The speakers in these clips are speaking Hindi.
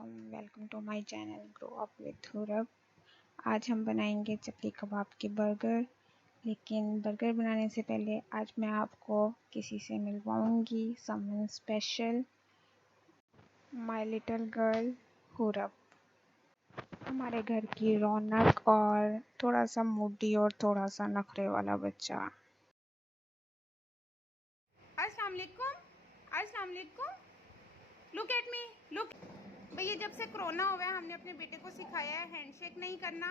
Welcome to my channel grow up with Hurab. आज हम बनाएंगे चपली कबाब के बर्गर। लेकिन बर्गर बनाने से पहले आज मैं आपको किसी से मिलवाऊंगी, someone special, my little girl Hurab, हमारे घर की रौनक और थोड़ा सा मूडी और थोड़ा सा नखरे वाला बच्चा। अस्सलाम वालेकुम, लुक एट मी, लुक। भैया जब से कोरोना हुआ है हमने अपने बेटे को सिखाया है हैंडशेक नहीं करना,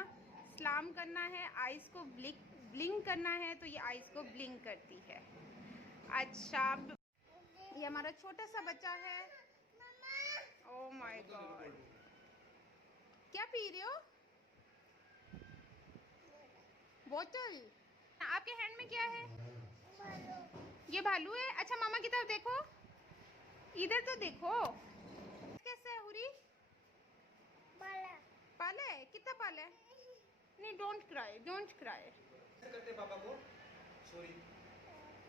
सलाम करना है, आइज़ को ब्लिंक करना है, तो ये आइज़ को ब्लिंक करती है। अच्छा, ये हमारा छोटा सा बच्चा है। ओह माय गॉड, क्या पी रहे हो? बोतल। आपके हैंड में क्या है? ये भालू है। अच्छा मामा की तरफ देखो, इधर तो देखो। कैसे है हुरी? पाला है? कितना पाला है? नहीं, डोंट क्राई। करते पापा को सॉरी,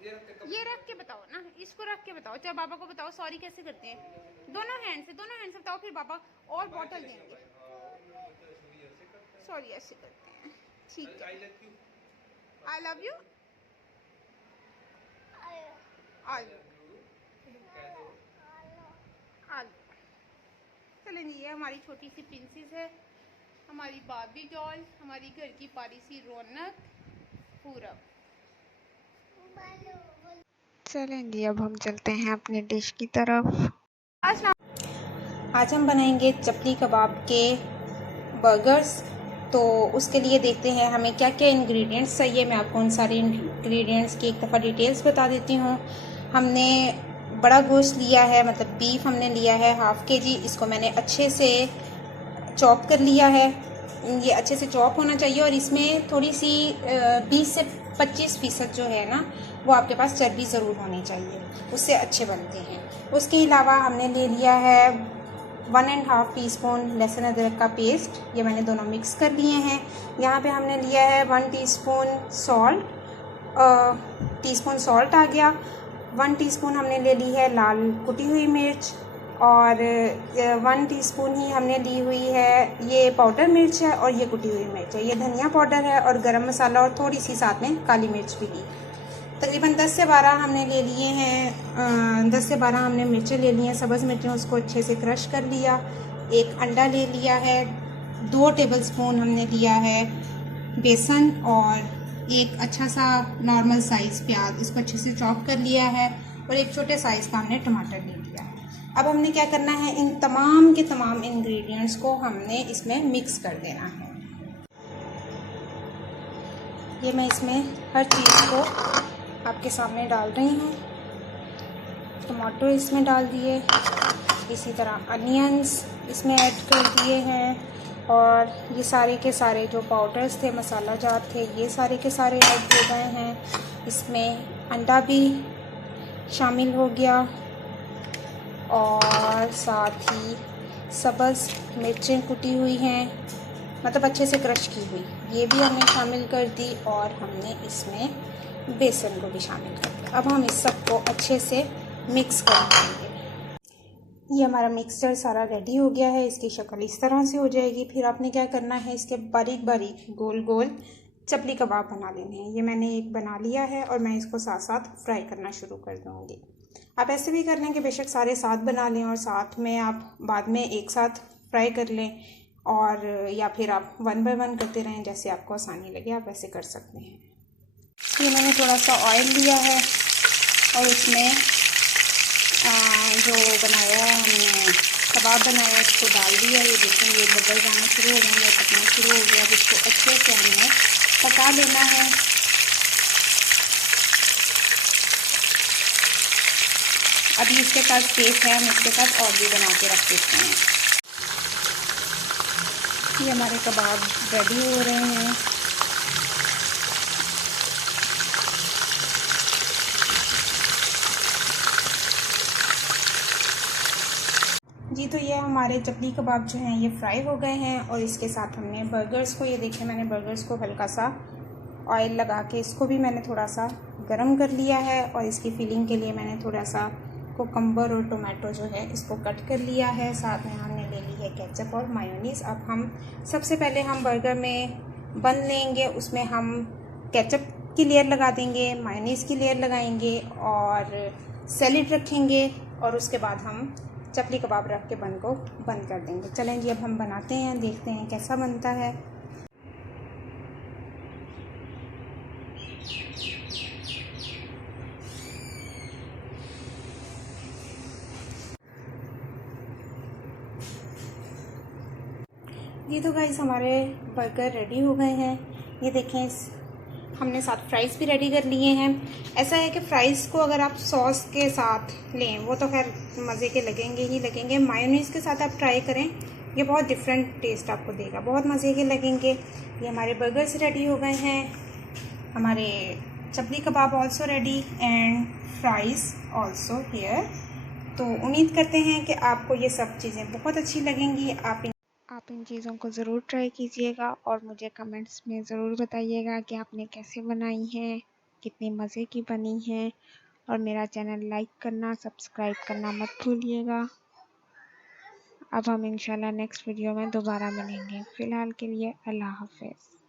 ये रख के बताओ ना, इसको रख के बताओ। चलो बाबा को बताओ सॉरी कैसे करते हैं। दोनों हैंड से बताओ, फिर बाबा और बॉटल देंगे। सॉरी ऐसे करते हैं, ठीक है। I love you. चलें जी, ये हमारी छोटी सी प्रिंसेस है, हमारी बाबी डॉल, हमारी घर की प्यारी सी रौनक पूरा। चलें जी, अब हम चलते हैं अपने डिश की तरफ। आज हम बनाएंगे चपली कबाब के बर्गर्स। तो उसके लिए देखते हैं हमें क्या क्या इंग्रेडिएंट्स चाहिए। मैं आपको उन सारे इंग्रेडिएंट्स की एक दफ़ा डिटेल्स बता देती हूँ। हमने बड़ा गोश्त लिया है, मतलब बीफ हमने लिया है 1/2 kg। इसको मैंने अच्छे से चॉप कर लिया है। ये अच्छे से चॉप होना चाहिए और इसमें थोड़ी सी 20 से 25% जो है ना, वो आपके पास चर्बी ज़रूर होनी चाहिए, उससे अच्छे बनते हैं। उसके अलावा हमने ले लिया है 1.5 टीस्पून लहसुन अदरक का पेस्ट, ये मैंने दोनों मिक्स कर लिए हैं। यहाँ पे हमने लिया है 1 टीस्पून सॉल्ट, टीस्पून सॉल्ट आ गया। 1 टीस्पून हमने ले ली है लाल कुटी हुई मिर्च, और 1 टीस्पून ही हमने ली हुई है ये पाउडर मिर्च है, और ये कुटी हुई मिर्च है। ये धनिया पाउडर है, और गरम मसाला, और थोड़ी सी साथ में काली मिर्च भी ली। तकरीबन 10 से 12 हमने ले लिए हैं, 10 से 12 हमने मिर्चें ले ली हैं, सब्ज़ मिर्चें, उसको अच्छे से क्रश कर लिया। एक अंडा ले लिया है, 2 टेबलस्पून हमने लिया है बेसन, और एक अच्छा सा नॉर्मल साइज़ प्याज, इसको अच्छे से चॉप कर लिया है, और एक छोटे साइज़ का हमने टमाटर ले लिया है। अब हमने क्या करना है, इन तमाम के तमाम इंग्रेडिएंट्स को हमने इसमें मिक्स कर देना है। ये मैं इसमें हर चीज़ को आपके सामने डाल रही हूँ। टमाटो इसमें डाल दिए, इसी तरह अनियंस इसमें ऐड कर दिए हैं, और ये सारे के सारे जो पाउडर्स थे, मसाला जात थे, ये सारे के सारे ऐड हो गए हैं। इसमें अंडा भी शामिल हो गया, और साथ ही सब्ज़ मिर्चें कुटी हुई हैं, मतलब अच्छे से क्रश की हुई, ये भी हमने शामिल कर दी, और हमने इसमें बेसन को भी शामिल कर दिया। अब हम इस सब को अच्छे से मिक्स कर देंगे। ये हमारा मिक्सचर सारा रेडी हो गया है। इसकी शक्ल इस तरह से हो जाएगी। फिर आपने क्या करना है, इसके बारीक बारीक गोल गोल चपली कबाब बना लेने हैं। ये मैंने एक बना लिया है, और मैं इसको साथ साथ फ्राई करना शुरू कर दूँगी। आप ऐसे भी कर लें कि बेशक सारे साथ बना लें, और साथ में आप बाद में एक साथ फ्राई कर लें, और या फिर आप 1 बाय 1 करते रहें, जैसे आपको आसानी लगे आप ऐसे कर सकते हैं। ये मैंने थोड़ा सा ऑयल लिया है, और उसमें जो बनाया है हमने कबाब बनाया है, इसको डाल दिया। ये देखें, ये बबल जाना शुरू हो गया है, पकना शुरू हो गया। अब इसको अच्छे से हमने पका लेना है। अभी इसके पास स्पेस है, हम इसके साथ और भी बना के रख देते हैं। ये हमारे कबाब रेडी हो रहे हैं। जी, तो ये हमारे चपली कबाब जो हैं ये फ्राई हो गए हैं, और इसके साथ हमने बर्गर्स को, ये देखें मैंने बर्गर्स को हल्का सा ऑयल लगा के इसको भी मैंने थोड़ा सा गरम कर लिया है, और इसकी फिलिंग के लिए मैंने थोड़ा सा कुकम्बर और टोमेटो जो है इसको कट कर लिया है। साथ में हमने ले ली है केचप और मायोनीज़। अब हम सबसे पहले हम बर्गर में बन लेंगे, उसमें हम केचप की लेयर लगा देंगे, मायोनीज़ की लेयर लगाएंगे और सैलेड रखेंगे और उसके बाद हम चपली कबाब रख के बन को बंद कर देंगे। चलें जी, अब हम बनाते हैं, देखते हैं कैसा बनता है। ये तो गाइस हमारे बर्गर रेडी हो गए हैं। ये देखें, हमने साथ फ्राइज़ भी रेडी कर लिए हैं। ऐसा है कि फ़्राइज़ को अगर आप सॉस के साथ लें वो तो खैर मज़े के लगेंगे ही लगेंगे। मायोनीज़ के साथ आप ट्राई करें, ये बहुत डिफरेंट टेस्ट आपको देगा, बहुत मज़े के लगेंगे। ये हमारे बर्गर्स रेडी हो गए हैं, हमारे chapli kabab also ready and fries also here. तो उम्मीद करते हैं कि आपको ये सब चीज़ें बहुत अच्छी लगेंगी। आप इन चीज़ों को ज़रूर ट्राई कीजिएगा और मुझे कमेंट्स में ज़रूर बताइएगा कि आपने कैसे बनाई हैं, कितनी मज़े की बनी हैं। और मेरा चैनल लाइक करना, सब्सक्राइब करना मत भूलिएगा। अब हम इंशाल्लाह नेक्स्ट वीडियो में दोबारा मिलेंगे। फ़िलहाल के लिए अल्लाह हाफ़िज़।